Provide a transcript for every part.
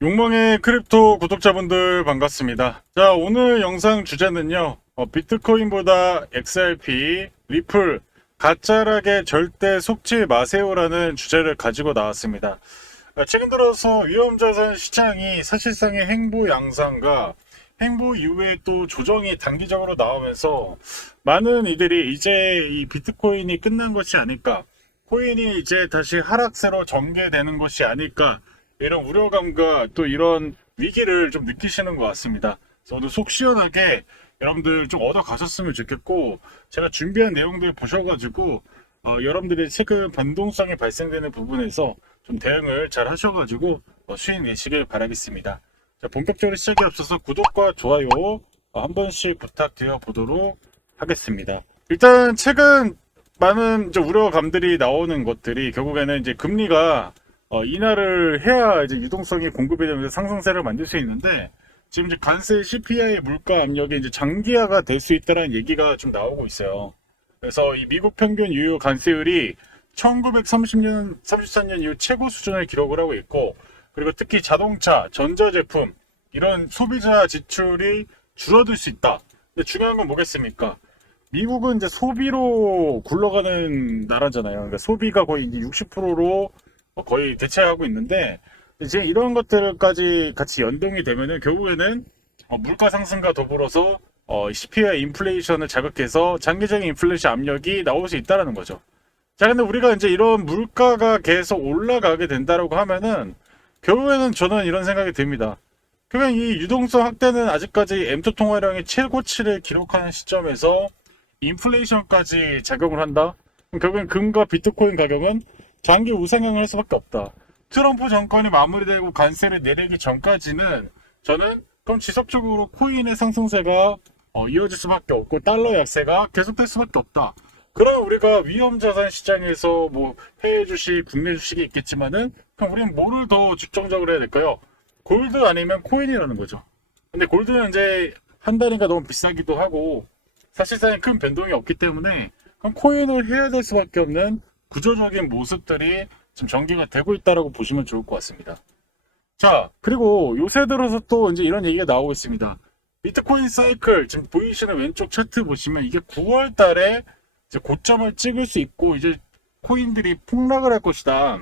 욕망의 크립토 구독자분들 반갑습니다. 자, 오늘 영상 주제는요. 비트코인보다 XRP, 리플, 가짜락에 절대 속지 마세요라는 주제를 가지고 나왔습니다. 최근 들어서 위험자산 시장이 사실상의 횡보 양상과 횡보 이후에 또 조정이 단기적으로 나오면서 많은 이들이 이제 이 비트코인이 끝난 것이 아닐까, 코인이 이제 다시 하락세로 전개되는 것이 아닐까, 이런 우려감과 또 이런 위기를 좀 느끼시는 것 같습니다. 그래서 오늘 속 시원하게 여러분들 좀 얻어 가셨으면 좋겠고, 제가 준비한 내용들 보셔가지고 여러분들이 최근 변동성이 발생되는 부분에서 좀 대응을 잘 하셔가지고 수익 내시길 바라겠습니다. 자, 본격적으로 시작에 앞서서 구독과 좋아요 한 번씩 부탁드려 보도록 하겠습니다. 일단 최근 많은 이제 우려감들이 나오는 것들이 결국에는 이제 금리가 인하를 해야 이제 유동성이 공급이 되면서 상승세를 만들 수 있는데, 지금 이제 관세 CPI 물가 압력이 이제 장기화가 될 수 있다는 얘기가 좀 나오고 있어요. 그래서 이 미국 평균 유효 관세율이 1930년, 33년 이후 최고 수준을 기록을 하고 있고, 그리고 특히 자동차, 전자제품, 이런 소비자 지출이 줄어들 수 있다. 근데 중요한 건 뭐겠습니까? 미국은 이제 소비로 굴러가는 나라잖아요. 그러니까 소비가 거의 이제 60%로 거의 대체하고 있는데, 이제 이런 것들까지 같이 연동이 되면은 결국에는 물가 상승과 더불어서 CPI 인플레이션을 자극해서 장기적인 인플레이션 압력이 나올 수 있다는 거죠. 자, 근데 우리가 이제 이런 물가가 계속 올라가게 된다라고 하면은 결국에는 저는 이런 생각이 듭니다. 그러면 이 유동성 확대는 아직까지 M2 통화량이 최고치를 기록하는 시점에서 인플레이션까지 작용을 한다? 그럼 결국엔 금과 비트코인 가격은 장기 우상향을 할 수밖에 없다. 트럼프 정권이 마무리되고 관세를 내리기 전까지는 저는 그럼 지속적으로 코인의 상승세가 이어질 수밖에 없고 달러 약세가 계속될 수밖에 없다. 그럼 우리가 위험자산 시장에서 뭐 해외 주식, 국내 주식이 있겠지만은 그럼 우리는 뭐를 더 집중적으로 해야 될까요? 골드 아니면 코인이라는 거죠. 근데 골드는 이제 한 단위가 너무 비싸기도 하고 사실상 큰 변동이 없기 때문에 그럼 코인을 해야 될 수밖에 없는 구조적인 모습들이 지금 전개가 되고 있다라고 보시면 좋을 것 같습니다. 자, 그리고 요새 들어서 또 이제 이런 얘기가 나오고 있습니다. 비트코인 사이클, 지금 보이시는 왼쪽 차트 보시면 이게 9월 달에 이제 고점을 찍을 수 있고 이제 코인들이 폭락을 할 것이다,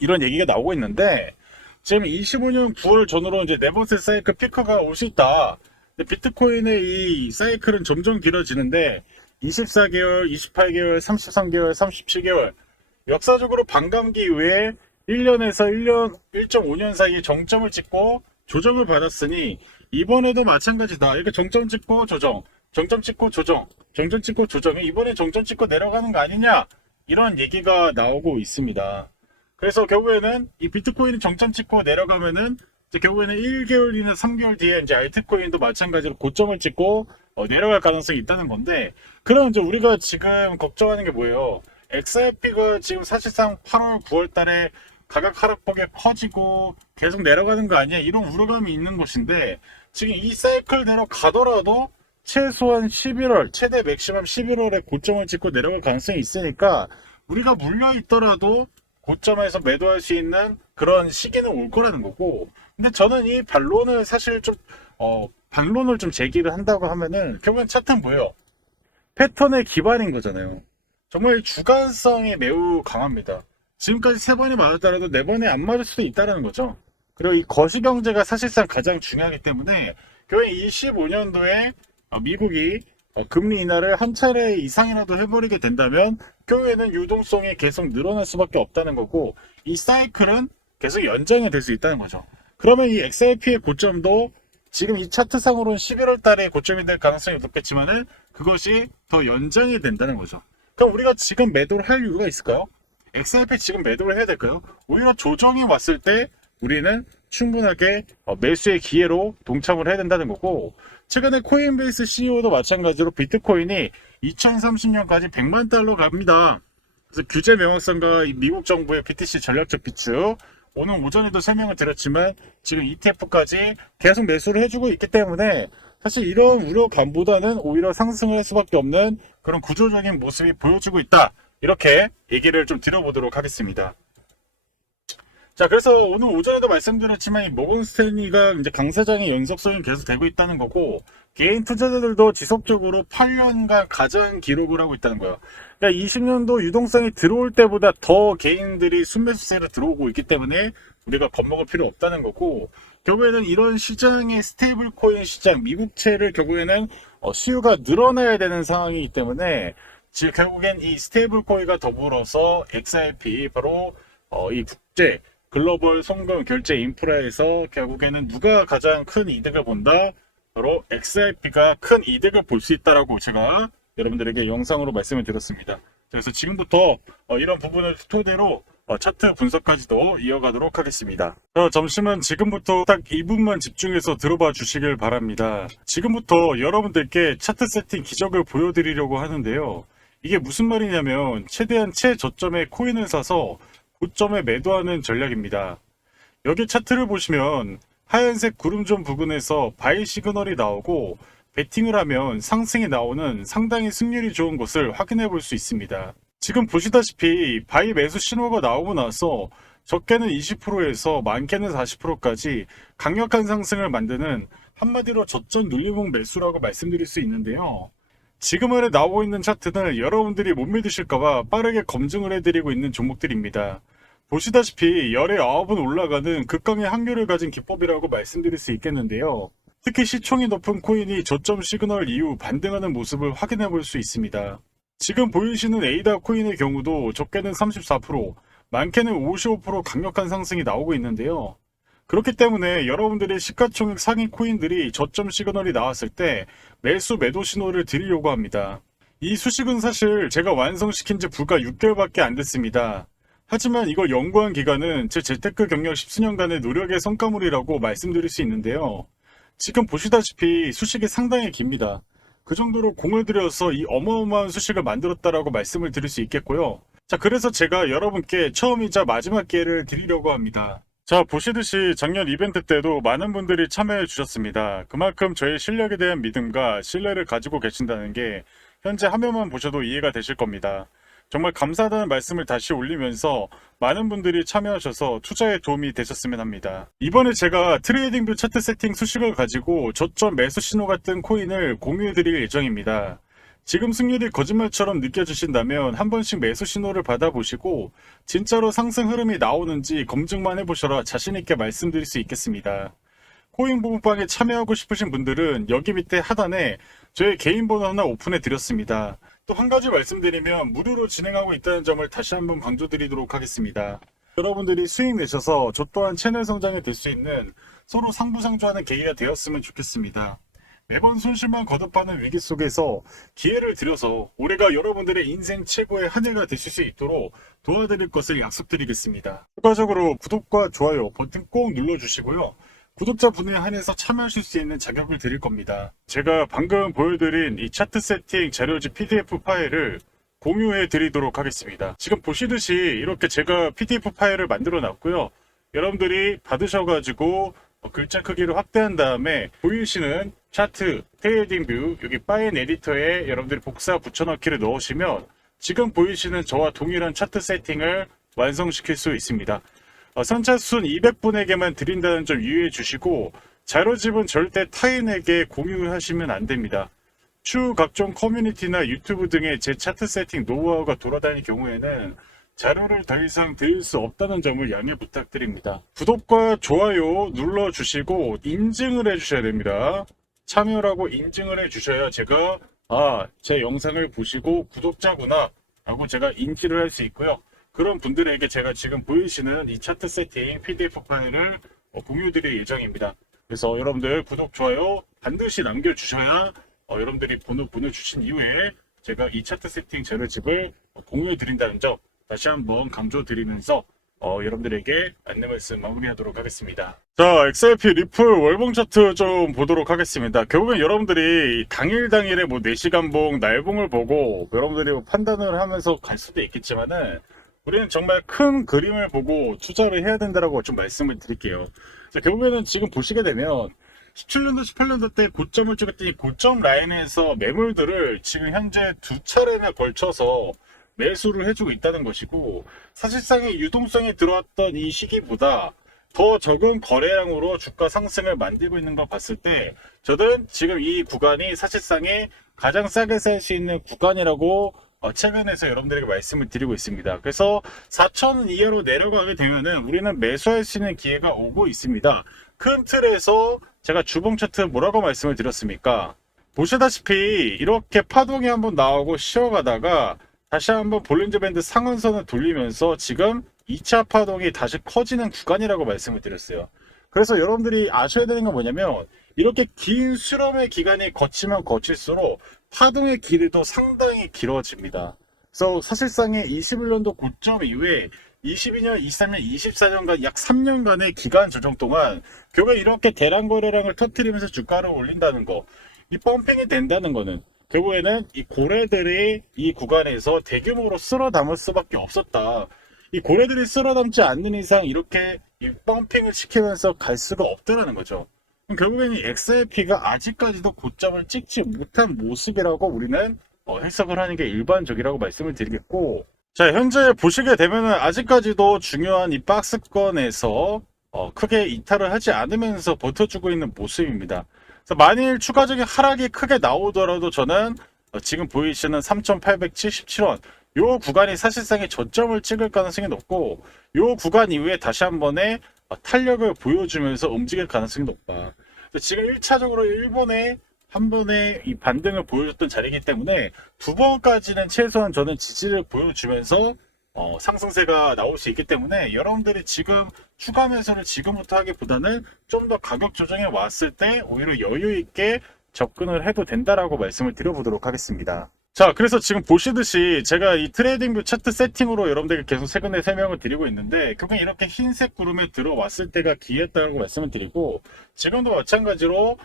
이런 얘기가 나오고 있는데, 지금 25년 9월 전후로 이제 네 번째 사이클 피크가 올 수 있다. 근데 비트코인의 이 사이클은 점점 길어지는데 24개월, 28개월, 33개월, 37개월, 역사적으로 반감기 이후에 1년에서 1년, 1.5년 사이에 정점을 찍고 조정을 받았으니 이번에도 마찬가지다. 이렇게 정점 찍고 조정, 정점 찍고 조정, 정점 찍고 조정이 이번에 정점 찍고 내려가는 거 아니냐, 이런 얘기가 나오고 있습니다. 그래서 결국에는 이 비트코인이 정점 찍고 내려가면은 이제 결국에는 1개월이나 3개월 뒤에 이제 알트코인도 마찬가지로 고점을 찍고 내려갈 가능성이 있다는 건데, 그럼 이제 우리가 지금 걱정하는 게 뭐예요? XRP가 지금 사실상 8월, 9월 달에 가격 하락폭이 커지고 계속 내려가는 거 아니야? 이런 우려감이 있는 것인데, 지금 이 사이클대로 가더라도 최소한 11월, 최대 맥시멈 11월에 고점을 찍고 내려갈 가능성이 있으니까 우리가 물려 있더라도 고점에서 매도할 수 있는 그런 시기는 올 거라는 거고. 근데 저는 이 반론을 사실 좀 반론을 좀 제기를 한다고 하면은 결국엔 차트는 뭐예요? 패턴의 기반인 거잖아요. 정말 주관성이 매우 강합니다. 지금까지 세 번이 맞았더라도 네 번에 안 맞을 수도 있다는 거죠. 그리고 이 거시경제가 사실상 가장 중요하기 때문에 결국 25년도에 미국이 금리 인하를 한 차례 이상이라도 해버리게 된다면 결국에는 유동성이 계속 늘어날 수밖에 없다는 거고, 이 사이클은 계속 연장이 될 수 있다는 거죠. 그러면 이 XRP의 고점도 지금 이 차트상으로는 11월 달에 고점이 될 가능성이 높겠지만은 그것이 더 연장이 된다는 거죠. 그럼 우리가 지금 매도를 할 이유가 있을까요? XRP 지금 매도를 해야 될까요? 오히려 조정이 왔을 때 우리는 충분하게 매수의 기회로 동참을 해야 된다는 거고, 최근에 코인베이스 CEO도 마찬가지로 비트코인이 2030년까지 100만 달러 갑니다. 그래서 규제 명확성과 미국 정부의 BTC 전략적 비축, 오늘 오전에도 설명을 드렸지만 지금 ETF까지 계속 매수를 해주고 있기 때문에 사실 이런 우려감보다는 오히려 상승을 할 수밖에 없는 그런 구조적인 모습이 보여주고 있다, 이렇게 얘기를 좀 드려보도록 하겠습니다. 자, 그래서 오늘 오전에도 말씀드렸지만 이 모건 스탠리가 이제 강세장의 연속성이 계속 되고 있다는 거고, 개인 투자자들도 지속적으로 8년간 가장 기록을 하고 있다는 거예요. 그러니까 20년도 유동성이 들어올 때보다 더 개인들이 순매수세로 들어오고 있기 때문에 우리가 겁먹을 필요 없다는 거고, 결국에는 이런 시장의 스테이블 코인 시장, 미국채를 결국에는 수요가 늘어나야 되는 상황이기 때문에 즉 결국엔 이 스테이블 코인과 더불어서 XRP 바로 이 국제 글로벌 송금 결제 인프라에서 결국에는 누가 가장 큰 이득을 본다? 바로 XRP가 큰 이득을 볼 수 있다라고 제가 여러분들에게 영상으로 말씀을 드렸습니다. 그래서 지금부터 이런 부분을 토대로 차트 분석까지도 이어가도록 하겠습니다. 점심은 지금부터 딱 2분만 집중해서 들어봐 주시길 바랍니다. 지금부터 여러분들께 차트 세팅 기적을 보여드리려고 하는데요. 이게 무슨 말이냐면 최대한 최저점에 코인을 사서 고점에 매도하는 전략입니다. 여기 차트를 보시면 하얀색 구름존 부근에서 바이 시그널이 나오고 베팅을 하면 상승이 나오는 상당히 승률이 좋은 것을 확인해 볼 수 있습니다. 지금 보시다시피 바이 매수 신호가 나오고 나서 적게는 20%에서 많게는 40%까지 강력한 상승을 만드는 한마디로 저점 눌림목 매수라고 말씀드릴 수 있는데요. 지금 아래 나오고 있는 차트는 여러분들이 못 믿으실까봐 빠르게 검증을 해드리고 있는 종목들입니다. 보시다시피 열의 9은 올라가는 극강의 확률을 가진 기법이라고 말씀드릴 수 있겠는데요. 특히 시총이 높은 코인이 저점 시그널 이후 반등하는 모습을 확인해 볼 수 있습니다. 지금 보이시는 에이다 코인의 경우도 적게는 34%, 많게는 55% 강력한 상승이 나오고 있는데요. 그렇기 때문에 여러분들의 시가총액 상위 코인들이 저점 시그널이 나왔을 때 매수 매도 신호를 드리려고 합니다. 이 수식은 사실 제가 완성시킨 지 불과 6개월밖에 안 됐습니다. 하지만 이걸 연구한 기간은 제 재테크 경력 10수년간의 노력의 성과물이라고 말씀드릴 수 있는데요. 지금 보시다시피 수식이 상당히 깁니다. 그 정도로 공을 들여서 이 어마어마한 수식을 만들었다라고 말씀을 드릴 수 있겠고요. 자, 그래서 제가 여러분께 처음이자 마지막 기회를 드리려고 합니다. 자, 보시듯이 작년 이벤트 때도 많은 분들이 참여해 주셨습니다. 그만큼 저의 실력에 대한 믿음과 신뢰를 가지고 계신다는 게 현재 화면만 보셔도 이해가 되실 겁니다. 정말 감사하다는 말씀을 다시 올리면서 많은 분들이 참여하셔서 투자에 도움이 되셨으면 합니다. 이번에 제가 트레이딩뷰 차트 세팅 수식을 가지고 저점 매수 신호 같은 코인을 공유해 드릴 예정입니다. 지금 승률이 거짓말처럼 느껴지신다면 한 번씩 매수 신호를 받아보시고 진짜로 상승 흐름이 나오는지 검증만 해보셔라 자신있게 말씀드릴 수 있겠습니다. 코인 부부방에 참여하고 싶으신 분들은 여기 밑에 하단에 저의 개인 번호 하나 오픈해 드렸습니다. 또 한 가지 말씀드리면 무료로 진행하고 있다는 점을 다시 한번 강조드리도록 하겠습니다. 여러분들이 수익 내셔서 저 또한 채널 성장에 될 수 있는 서로 상부상조하는 계기가 되었으면 좋겠습니다. 매번 손실만 거듭하는 위기 속에서 기회를 드려서 올해가 여러분들의 인생 최고의 한 해가 되실 수 있도록 도와드릴 것을 약속드리겠습니다. 추가적으로 구독과 좋아요 버튼 꼭 눌러주시고요. 구독자분에 한해서 참여하실 수 있는 자격을 드릴 겁니다. 제가 방금 보여드린 이 차트 세팅 자료집 PDF 파일을 공유해 드리도록 하겠습니다. 지금 보시듯이 이렇게 제가 PDF 파일을 만들어 놨고요. 여러분들이 받으셔가지고 글자 크기를 확대한 다음에 보이시는 차트, 트레이딩 뷰, 여기 파일 에디터에 여러분들이 복사 붙여넣기를 넣으시면 지금 보이시는 저와 동일한 차트 세팅을 완성시킬 수 있습니다. 선착순 200분에게만 드린다는 점 유의해 주시고 자료집은 절대 타인에게 공유하시면 안 됩니다. 추후 각종 커뮤니티나 유튜브 등의 제 차트 세팅 노하우가 돌아다닐 경우에는 자료를 더 이상 드릴 수 없다는 점을 양해 부탁드립니다. 구독과 좋아요 눌러주시고 인증을 해주셔야 됩니다. 참여라고 인증을 해주셔야 제가 제 영상을 보시고 구독자구나 라고 제가 인지를 할 수 있고요. 그런 분들에게 제가 지금 보이시는 이 차트 세팅 PDF 파일을 공유드릴 예정입니다. 그래서 여러분들 구독, 좋아요 반드시 남겨주셔야 여러분들이 번호 보내주신 이후에 제가 이 차트 세팅 자료집을 공유해드린다는 점 다시 한번 강조드리면서 여러분들에게 안내 말씀 마무리하도록 하겠습니다. 자, XRP 리플 월봉 차트 좀 보도록 하겠습니다. 결국엔 여러분들이 당일에 뭐 4시간 봉, 날봉을 보고 여러분들이 판단을 하면서 갈 수도 있겠지만은 우리는 정말 큰 그림을 보고 투자를 해야 된다고 좀 말씀을 드릴게요. 자, 결국에는 지금 보시게 되면 17년도, 18년도 때 고점을 찍었더니 고점 라인에서 매물들을 지금 현재 2차례나 걸쳐서 매수를 해주고 있다는 것이고, 사실상의 유동성이 들어왔던 이 시기보다 더 적은 거래량으로 주가 상승을 만들고 있는 거 봤을 때, 저는 지금 이 구간이 사실상의 가장 싸게 살 수 있는 구간이라고 최근에서 여러분들에게 말씀을 드리고 있습니다. 그래서 4,000원 이하로 내려가게 되면은 우리는 매수할 수 있는 기회가 오고 있습니다. 큰 틀에서 제가 주봉 차트 뭐라고 말씀을 드렸습니까? 보시다시피 이렇게 파동이 한번 나오고 쉬어가다가 다시 한번 볼린저 밴드 상한선을 돌리면서 지금 2차 파동이 다시 커지는 구간이라고 말씀을 드렸어요. 그래서 여러분들이 아셔야 되는 건 뭐냐면, 이렇게 긴 수렴의 기간이 거치면 거칠수록 파동의 길이도 상당히 길어집니다. 그래서 사실상의 21년도 고점 이후에 22년, 23년, 24년간 약 3년간의 기간 조정 동안 결국 이렇게 대량 거래량을 터뜨리면서 주가를 올린다는 거, 이 펌핑이 된다는 거는 결국에는 이 고래들이 이 구간에서 대규모로 쓸어 담을 수밖에 없었다. 이 고래들이 쓸어 담지 않는 이상 이렇게 이 펌핑을 시키면서 갈 수가 없다는 거죠. 그럼 결국에는 이 XRP가 아직까지도 고점을 찍지 못한 모습이라고 우리는 해석을 하는 게 일반적이라고 말씀을 드리겠고, 자, 현재 보시게 되면은 아직까지도 중요한 이 박스권에서 크게 이탈을 하지 않으면서 버텨주고 있는 모습입니다. 그래서 만일 추가적인 하락이 크게 나오더라도 저는 지금 보이시는 3,877원 요 구간이 사실상의 저점을 찍을 가능성이 높고, 요 구간 이후에 다시 한 번의 탄력을 보여주면서 움직일 가능성이 높다. 지금 1차적으로 일본의 한 번의 이 반등을 보여줬던 자리이기 때문에 두 번까지는 최소한 저는 지지를 보여주면서 상승세가 나올 수 있기 때문에, 여러분들이 지금 추가 매수를 지금부터 하기보다는 좀 더 가격 조정에 왔을 때 오히려 여유 있게 접근을 해도 된다라고 말씀을 드려보도록 하겠습니다. 자, 그래서 지금 보시듯이 제가 이 트레이딩뷰 차트 세팅으로 여러분들에게 계속 최근에 설명을 드리고 있는데, 결국 이렇게 흰색 구름에 들어왔을 때가 기회였다고 말씀을 드리고, 지금도 마찬가지로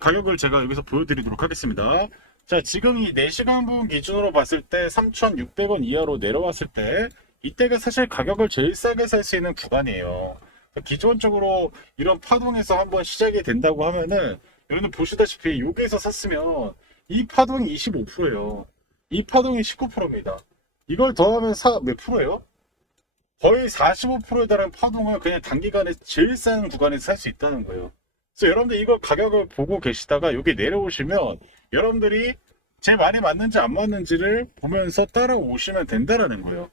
가격을 제가 여기서 보여드리도록 하겠습니다. 자, 지금 이 4시간 부분 기준으로 봤을 때 3,600원 이하로 내려왔을 때, 이때가 사실 가격을 제일 싸게 살 수 있는 구간이에요. 기본적으로 이런 파동에서 한번 시작이 된다고 하면은, 여러분들 보시다시피 여기에서 샀으면 이 파동이 25%예요. 이 파동이 19%입니다. 이걸 더하면 몇 프로예요? 거의 45%에 달하는 파동을 그냥 단기간에 제일 싼 구간에서 살 수 있다는 거예요. 그래서 여러분들 이거 가격을 보고 계시다가 여기 내려오시면 여러분들이 제 말이 맞는지 안 맞는지를 보면서 따라오시면 된다라는 거예요.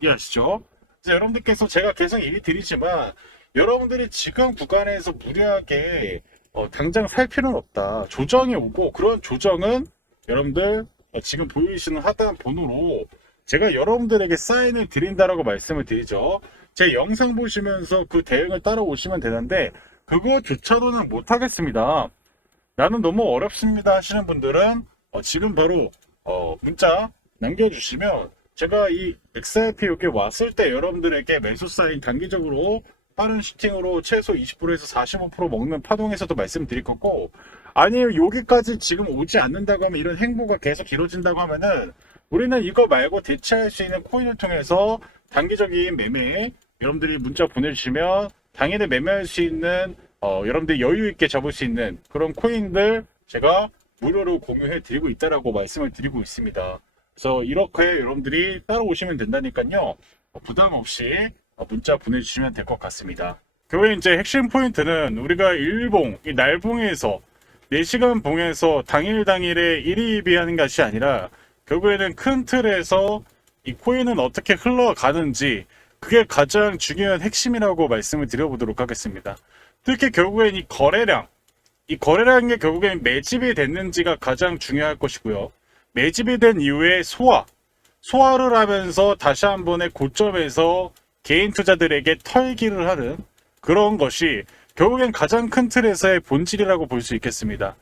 이해하시죠? 그래서 여러분들께서 제가 계속 얘기 드리지만, 여러분들이 지금 구간에서 무리하게 당장 살 필요는 없다. 조정이 오고, 그런 조정은 여러분들 지금 보이시는 하단 번호로 제가 여러분들에게 사인을 드린다라고 말씀을 드리죠. 제 영상 보시면서 그 대응을 따라오시면 되는데, 그거조차도는 못하겠습니다. 나는 너무 어렵습니다 하시는 분들은 지금 바로 문자 남겨주시면 제가 이 XRP 여기 왔을 때 여러분들에게 매수 사인 단기적으로 빠른 슈팅으로 최소 20%에서 45% 먹는 파동에서도 말씀드릴 거고, 아니면 여기까지 지금 오지 않는다고 하면, 이런 행보가 계속 길어진다고 하면은 우리는 이거 말고 대체할 수 있는 코인을 통해서 단기적인 매매, 여러분들이 문자 보내주시면 당일에 매매할 수 있는 여러분들이 여유 있게 잡을 수 있는 그런 코인들 제가 무료로 공유해 드리고 있다라고 말씀을 드리고 있습니다. 그래서 이렇게 여러분들이 따라오시면 된다니까요. 부담 없이 문자 보내주시면 될 것 같습니다. 결국에 이제 핵심 포인트는 우리가 일봉, 이 날봉에서 4시간 봉에서 당일에 일희일비 하는 것이 아니라, 결국에는 큰 틀에서 이 코인은 어떻게 흘러가는지, 그게 가장 중요한 핵심이라고 말씀을 드려보도록 하겠습니다. 특히 결국엔 이 거래량이 결국엔 매집이 됐는지가 가장 중요할 것이고요. 매집이 된 이후에 소화를 하면서 다시 한 번의 고점에서 개인 투자들에게 털기를 하는 그런 것이 결국엔 가장 큰 틀에서의 본질이라고 볼 수 있겠습니다.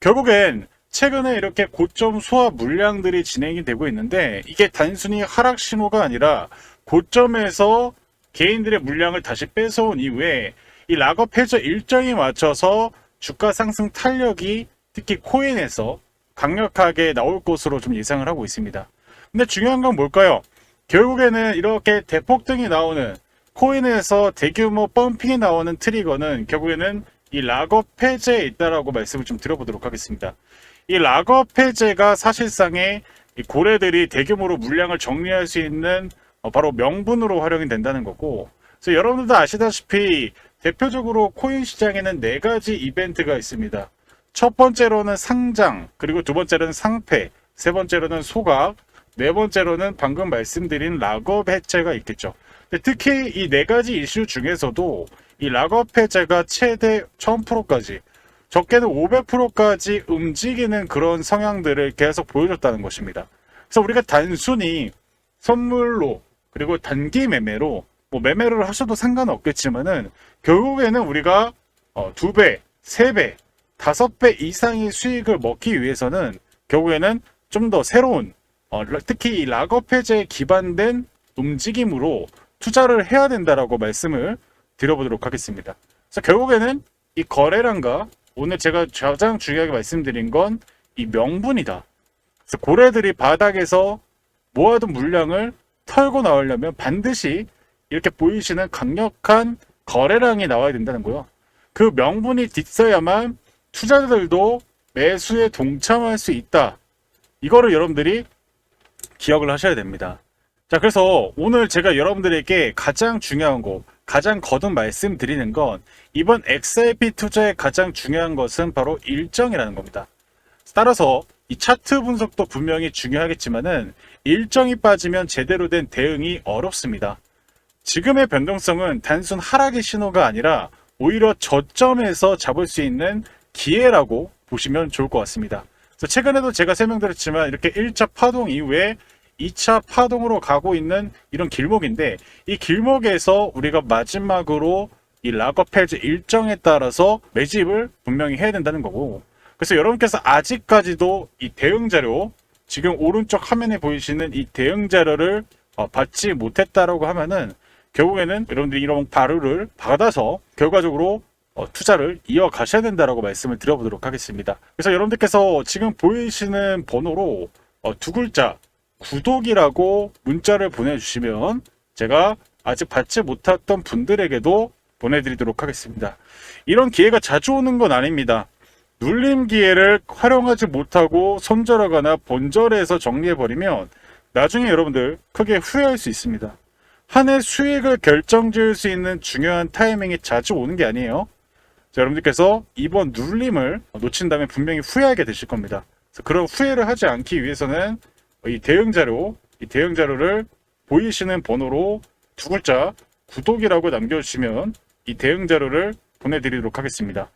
결국엔 최근에 이렇게 고점 소화 물량들이 진행이 되고 있는데, 이게 단순히 하락 신호가 아니라 고점에서 개인들의 물량을 다시 뺏어온 이후에 이 락업 해저 일정에 맞춰서 주가 상승 탄력이 특히 코인에서 강력하게 나올 것으로 좀 예상을 하고 있습니다. 근데 중요한 건 뭘까요? 결국에는 이렇게 대폭등이 나오는, 코인에서 대규모 펌핑이 나오는 트리거는 결국에는 이 락업 해제에 있다라고 말씀을 좀 드려보도록 하겠습니다. 이 락업 해제가 사실상의 이 고래들이 대규모로 물량을 정리할 수 있는 바로 명분으로 활용이 된다는 거고, 그래서 여러분들도 아시다시피 대표적으로 코인 시장에는 네 가지 이벤트가 있습니다. 첫 번째로는 상장, 그리고 두 번째로는 상패, 세 번째로는 소각, 네 번째로는 방금 말씀드린 락업 해체가 있겠죠. 특히 이 네 가지 이슈 중에서도 이 락업 해제가 최대 1000%까지, 적게는 500%까지 움직이는 그런 성향들을 계속 보여줬다는 것입니다. 그래서 우리가 단순히 선물로 그리고 단기 매매로 뭐 매매를 하셔도 상관없겠지만은 결국에는 우리가 2배, 3배, 5배 이상의 수익을 먹기 위해서는 결국에는 좀 더 새로운 특히 이 락업 해제에 기반된 움직임으로 투자를 해야 된다라고 말씀을 드려보도록 하겠습니다. 그래서 결국에는 이 거래량과 오늘 제가 가장 중요하게 말씀드린 건 이 명분이다. 그래서 고래들이 바닥에서 모아둔 물량을 털고 나오려면 반드시 이렇게 보이시는 강력한 거래량이 나와야 된다는 거예요. 그 명분이 있어야만 투자자들도 매수에 동참할 수 있다. 이거를 여러분들이 기억을 하셔야 됩니다. 자, 그래서 오늘 제가 여러분들에게 가장 중요한 거, 가장 거듭 말씀드리는 건 이번 XRP 투자의 가장 중요한 것은 바로 일정이라는 겁니다. 따라서 이 차트 분석도 분명히 중요하겠지만은 일정이 빠지면 제대로 된 대응이 어렵습니다. 지금의 변동성은 단순 하락의 신호가 아니라 오히려 저점에서 잡을 수 있는 기회라고 보시면 좋을 것 같습니다. 그래서 최근에도 제가 설명드렸지만 이렇게 1차 파동 이후에 2차 파동으로 가고 있는 이런 길목인데, 이 길목에서 우리가 마지막으로 이 락업 해제 일정에 따라서 매집을 분명히 해야 된다는 거고, 그래서 여러분께서 아직까지도 이 대응 자료, 지금 오른쪽 화면에 보이시는 이 대응 자료를 받지 못했다라고 하면은 결국에는 여러분들이 이런 바로를 받아서 결과적으로 투자를 이어가셔야 된다라고 말씀을 드려보도록 하겠습니다. 그래서 여러분들께서 지금 보이시는 번호로 두 글자 구독이라고 문자를 보내주시면 제가 아직 받지 못했던 분들에게도 보내드리도록 하겠습니다. 이런 기회가 자주 오는 건 아닙니다. 눌림 기회를 활용하지 못하고 손절하거나 본절해서 정리해버리면 나중에 여러분들 크게 후회할 수 있습니다. 한 해 수익을 결정지을 수 있는 중요한 타이밍이 자주 오는 게 아니에요. 자, 여러분들께서 이번 눌림을 놓친다면 분명히 후회하게 되실 겁니다. 그래서 그런 후회를 하지 않기 위해서는 이 대응 자료를 보이시는 번호로 두 글자 구독이라고 남겨주시면 이 대응 자료를 보내드리도록 하겠습니다.